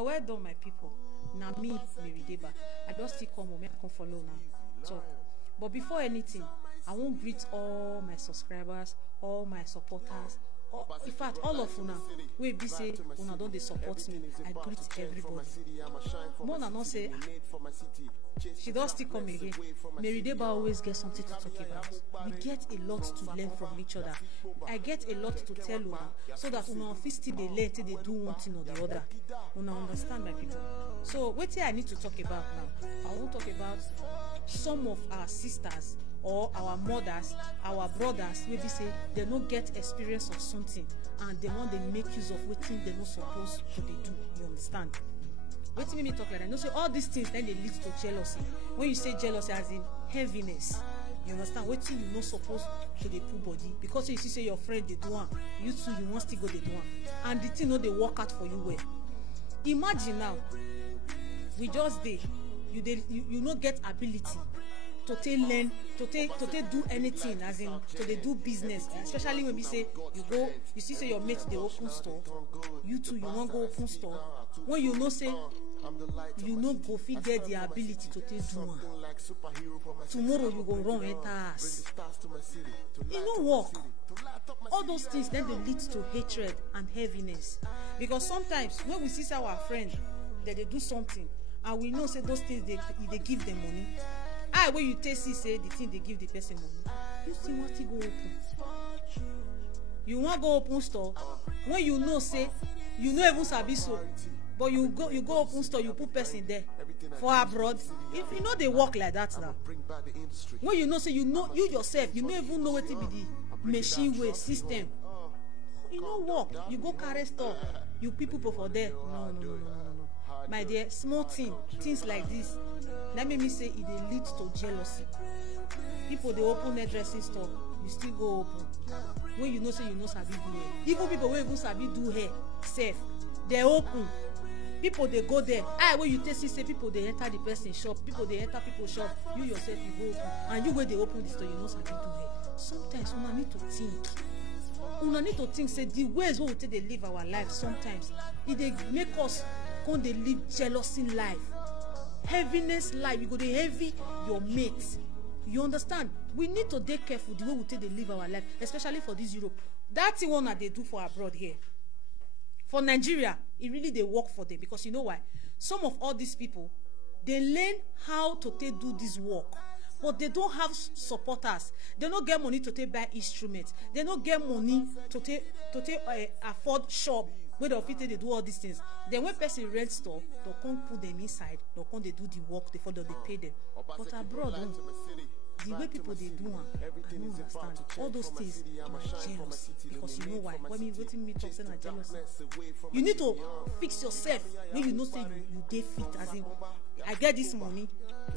Now well done, my people. Now me, Mary Deba. I just still come home, I come follow now. Talk. But before anything, I won't greet all my subscribers, all my supporters. In fact, all of una wey be say una don dey support me, I greet everybody. More than not say, she does still come again. Mary Deba always get something to talk about. We get a lot to learn from each other. I get a lot to tell una, so that una fit still dey learn till they do one thing or the other. Una understand, my people. So wetin I need to talk about now? I wan talk about some of our sisters or our mothers, our brothers, wey be say they no get experience of something and they want to make use of wetin they no suppose to dey do. You understand? Wetin make me talk like that? You know, say all these things then they lead to jealousy. When you say jealousy as in heaviness, you understand? Wetin you no suppose to dey put body, because you see say your friend dey do am, you too you wan still go dey do am, and the thing no dey work out for you well. Imagine now, we just dey you no get ability to take learn to take do anything, as in to dey do business, especially when we say you see say your mate dey open store, you too you wan go open store, when you know say you no go fit get the ability to take do am, tomorrow you go run enter house, e no work. All those things then dey lead to hatred and heaviness, because sometimes when we see say our friend that they do something and we know say those things they give them money, when you take see say the thing they give the person money, you still want to go open. You want go open store when you know say you no even sabi so, but you go open store, you put person there for abroad. If you know they work like that now, when you know say you yourself you no even know what to be the machine way system, you no work, you go carry store, you people for there. No. My dear, small things like this, that make me say it dey lead to jealousy. People they open their dressing store, you still go open. When you know say you know sabi do hair, even people wey even sabi do hair self, they open. People they go there. When you take say people they enter the person shop, people they enter people's shop, you yourself you go open, and you when they open the store, you know sabi do hair. Sometimes una need to think. Una need to think say the ways we will take they live our life. Sometimes it they make us go they live jealousy life, heaviness life. You go they heavy your mates. You understand? We need to take careful the way we take they live our life, especially for this Europe. That's the one that they do for abroad here. For Nigeria, it really they work for them, because you know why? Some of all these people, they learn how to take do this work, but they don't have supporters. They don't get money to take buy instruments. They don't get money to take afford shop where they do all these things. Then when person rent store, they can't put them inside. They can't they do the work before they pay them. But abroad, the way people they do them, I don't understand. All those things are jealous, because you know why? When you waiting me talk, say na jealousy. You need to fix yourself when you know say you dey fit. As in, I get this money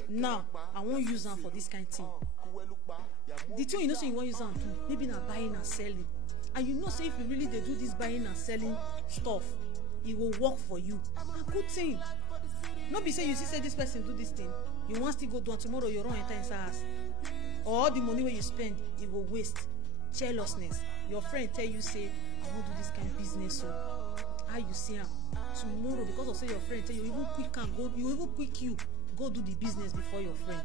now, I won't use them for this kind of thing. The thing you know say you want use them do, maybe not buying and selling. And you know say if you really they do this buying and selling stuff, it will work for you. A good thing. Not be say you see say this person do this thing, you want to go do, and tomorrow you run enter inside house, or all the money where you spend it will waste. Jealousness. Your friend tell you say I won't do this kind of business, so how you see him tomorrow, because of say your friend tell you even quick can go, you even quick you go do the business before your friend.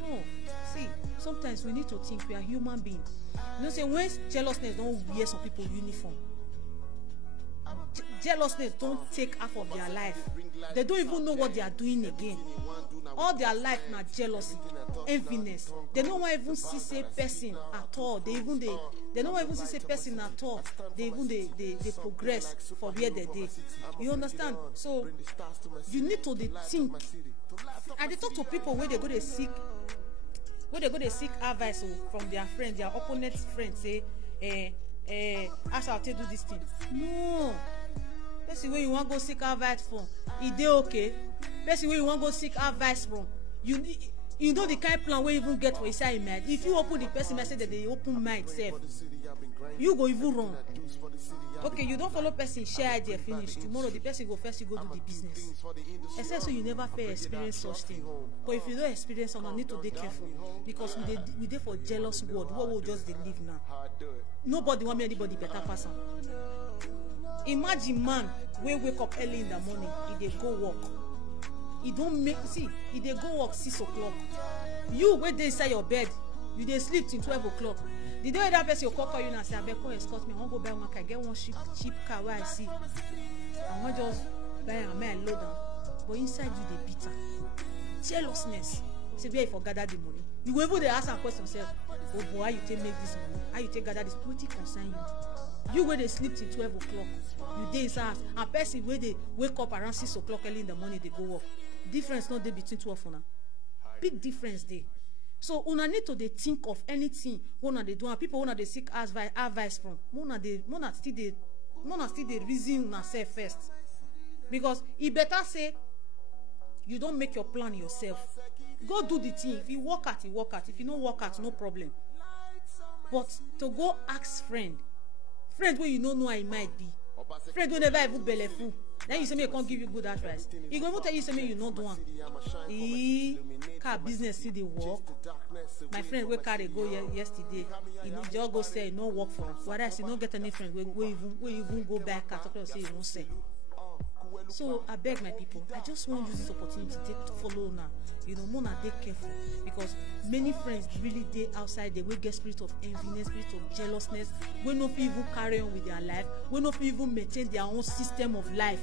No, see, sometimes we need to think we are human beings. You know, say when jealousness don't wear some people uniform, jealousness don't take half of their life. They don't even know what they are doing again. All their life now jealousy, enviness. They don't even see say person at all. They don't even see say person at all. They progress for where they did. You understand? So you need to think. And they talk to people where they go to seek advice from their friends, their opponent friends. Say, as I'll tell you this thing. No. Person where you want to go seek advice from, is they okay? Person where you want to go seek advice from, you know the kind of plan where you even get for inside your mind. If you open the person message that they open mind self, you go even wrong. Okay, you don't follow person share idea finish. Tomorrow the person go first, you go do the business. Except so you never experience such thing. But if you don't experience something, need to be careful, because we dey for jealous world. What will just they live now? Nobody want me anybody better person. Imagine man wey wake up early in the morning, e dey go work. E don make, see, e dey go work 6 o'clock. You wey dey inside your bed, you dey sleep till 12 o'clock. The day that person go call you and say, abeg come escort me, I wan go buy one car, get one cheap car wey I see. I wan just buy am, make I load am. But inside you dey bitter. Jealousness. Say where you for gather the money. You go even dey ask am question sef. Oh boy, how you take make this money? How you take gather this? Wetin concern you? You wey dey sleep till 12 o'clock, you dey inside house, and person wey dey wake up around 6 o'clock early in the morning dey go work. Difference no dey between two of una. Big difference dey. So una need to dey think of anything wey una dey do, and people wey una dey seek advice from. Una still dey reason una self first, because e better say you don make your plan yourself. Go do the thing. If you work out, you work out. If you no work out, no problem. But to go ask friend wey you no know how e might be, friend wey never even belle full, then you say me can't give you good advice. He go even tell you say me you no do am. Car business still dey work. My friend wey carry go yesterday, he just go say he no work for am. Whereas he no get any friend wey even go buy car talk say he won't sell. So I beg my people, I just want to use this opportunity to follow now. You know, more dey careful, because many friends really dey outside there. We get spirit of enviness, spirit of jealousness. We no fit even carry on with their life. We no fit even maintain their own system of life.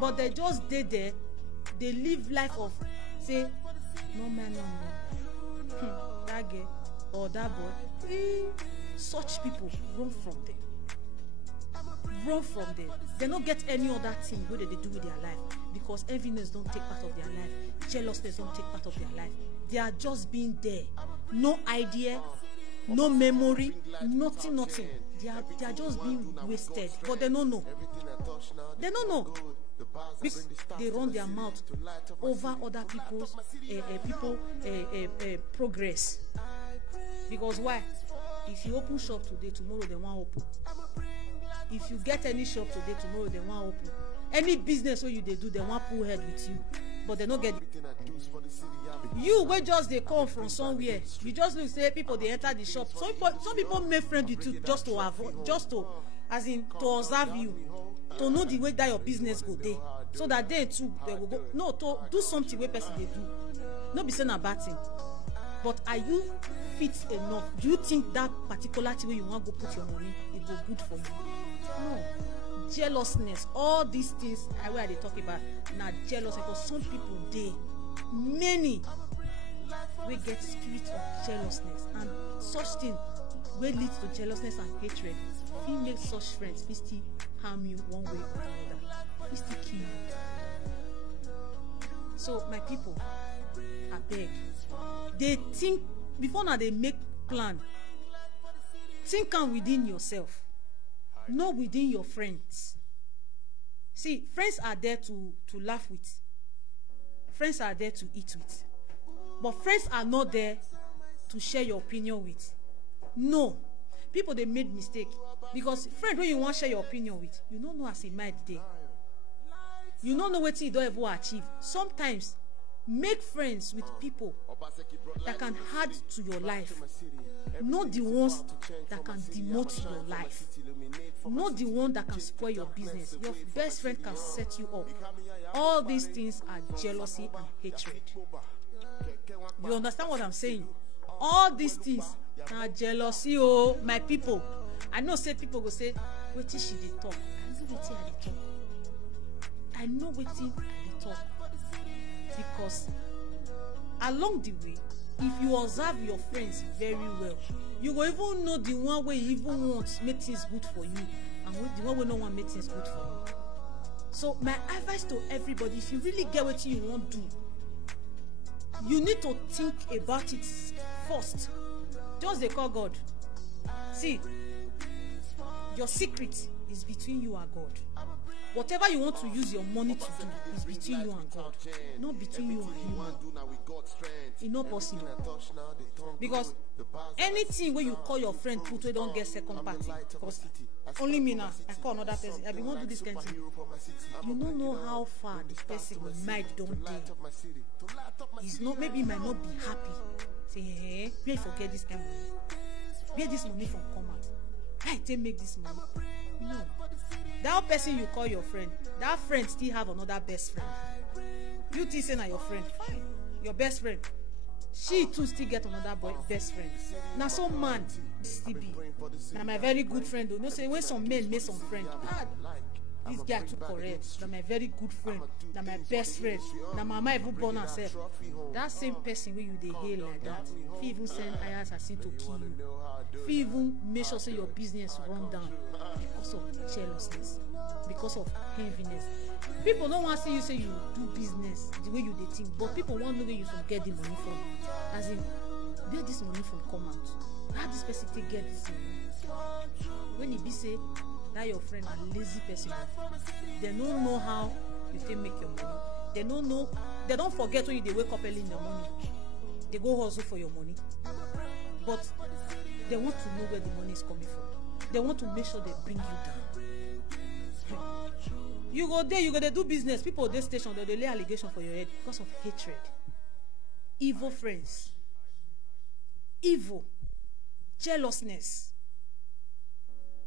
But they just dey there. They live life of say, no man, no man. That girl or that boy. Such people, run from them. Run from them. They don't get any other thing what they do with their life, because enviness don't take part of their life, jealousness don't take part of their life. They are just being there, no idea, no memory, nothing. They are just being wasted, but they don't know. They don't know. They run their mouth over other people's progress. Because why? If you open shop today, tomorrow they won't open. If you get any shop today, tomorrow they won't open. Any business where you they do, they won't pull head with you, but they don't get. You where just they come from somewhere, you just look say people they enter the shop. Some people make friends with you just to avoid, as in to observe you, to know the way that your business go day, so that they too they will go. No, to do something where person they do. Not be saying a bad thing, but are you fit enough? Do you think that particular thing where you want to go put your money, it go good for you? No. Jealousness, all these things where they talk about now, jealous, because some people many we get spirit of jealousness, and such thing will lead to jealousness and hatred. He makes such friends, he still harm you one way or another. He still kill you. So my people, I beg, they think before now they make plan. Think on within yourself, not within your friends. See, friends are there to laugh with. Friends are there to eat with. But friends are not there to share your opinion with. No. People, they made mistake. Because friend when you want to share your opinion with, you don't know as he might day. You don't know what you don't ever achieve. Sometimes, make friends with people that can add to your life. Not the ones that can demote your life. Not the one that can spoil your business. Your best friend can set you up. All these things are jealousy and hatred. You understand what I'm saying? All these things are jealousy, oh, my people. I know say people go say, wetin she dey talk. I know wetin I dey talk. Because along the way, if you observe your friends very well, you will even know the one way you even want make things good for you, and the one way no want make things good for you. So my advice to everybody, if you really get what you want to do, you need to think about it first. Just dey call God. See, your secret is between you and God. Whatever you want to use your money to do is between you and God, not between you and human. It's not possible. Because anything where you call your friend put, we don't get second party. Because only me now, I call another person. I been want to do this kind of thing. You don't know how far this person might don't do. It's not, maybe he might not be happy. Say, hey, where you forget this kind of money? Where this money from come out? I take make this money. No. That person you call your friend, that friend still have another best friend. You think say na your friend, fine. Your best friend, she too still get another best friend. Now some man still be. Now my very good friend though. No say when some men make some friend. This guy too correct. Now my very good friend. Now my best friend. Now my mama even born herself. That same person where you dey hail like that. If even send higher assassin to kill you. If even make sure say your business run down because of jealousness, because of heaviness. People don't want to see you say you do business the way you dey think, but people want to know where you from get the money from. As in, where this money from come out? How this person take get this money? When he be say that your friend a lazy person, they don't know how you take make your money. They don't know. They don't forget when you dey wake up early in the morning. They go hustle for your money, but they want to know where the money is coming from. They want to make sure they bring you down. You go there, you go there do business. People dey station, they lay allegation for your head because of hatred. Evil friends. Evil. Jealousness.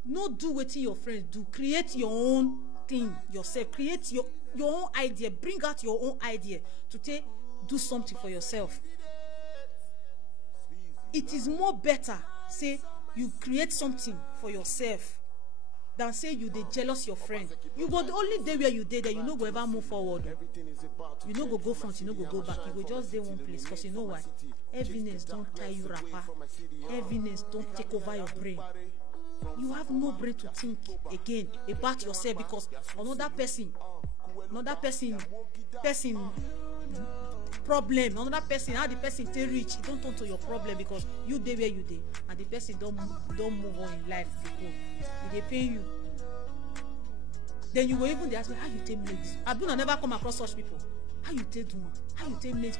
No do wetin your friends do. Create your own thing yourself. Create your own idea. Bring out your own idea to take do something for yourself. It is more better say you create something for yourself than say you dey jealous your friend. You go the only day where you dey there, you no go ever move forward. You no go front, you no go back. You go just dey one place because you know why? Heaviness don't tie you wrapper. Heaviness don't take over your brain. You have no brain to think again about yourself because another person problem, another person, how the person take reach, it don't turn to your problem because you dey where you dey and the person don't move on in life. They pay you. Then you will even ask me, how you take make this? Abdul never come across such people. How you take do? How you take make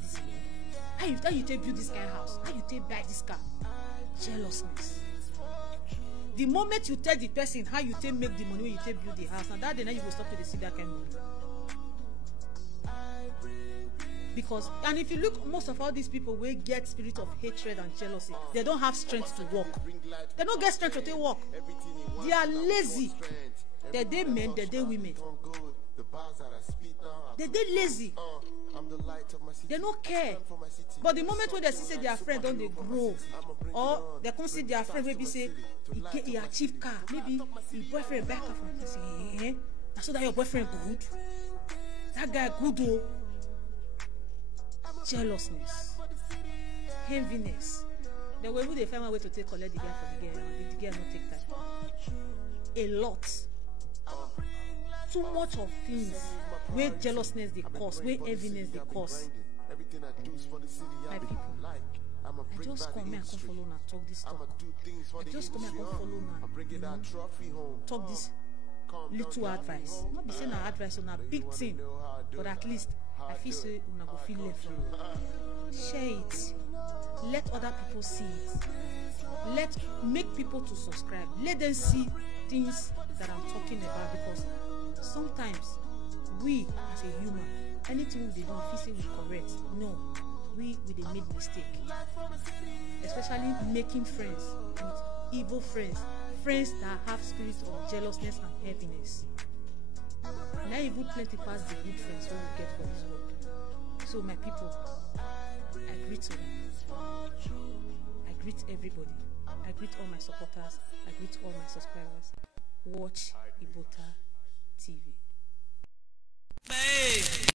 this? How you take build this kind of house? How you take buy this car? Jealousness. The moment you tell the person how you take make the money when you take build the house, and that day now you will stop to see that kind of money. Because, and if you look, most of all these people will get spirit of hatred and jealousy. They don't have strength to work. They don't get strength to take work. They are lazy. They're men, they're women. They're lazy. They don't care. But the moment when they see their friend don't they grow, or they can see their friend maybe say he achieve car, maybe his boyfriend back up and say, eh? So that your boyfriend good? That guy good though. Jealousness, heaviness. The way they find a way to take collect the girl for the girl, and the girl not take time. A lot. Too much of things where jealousness they cause, where heaviness they cause. My people, I just come here and come follow now talk this talk. I just come here and come follow now talk this little advice. Not be saying an advice on a big thing, but at least I feel so una go feel left. Share it. Let other people see it. Make people to subscribe. Let them see things that I'm talking about because sometimes we as a human, anything we do, we feel say we correct. No, we dey make mistake. Especially making friends with evil friends, friends that have spirits of jealousness and heaviness. Now even plenty past the good friends we will get for this world. So my people, I greet you. I greet everybody. I greet all my supporters. I greet all my subscribers. Watch Ibota TV.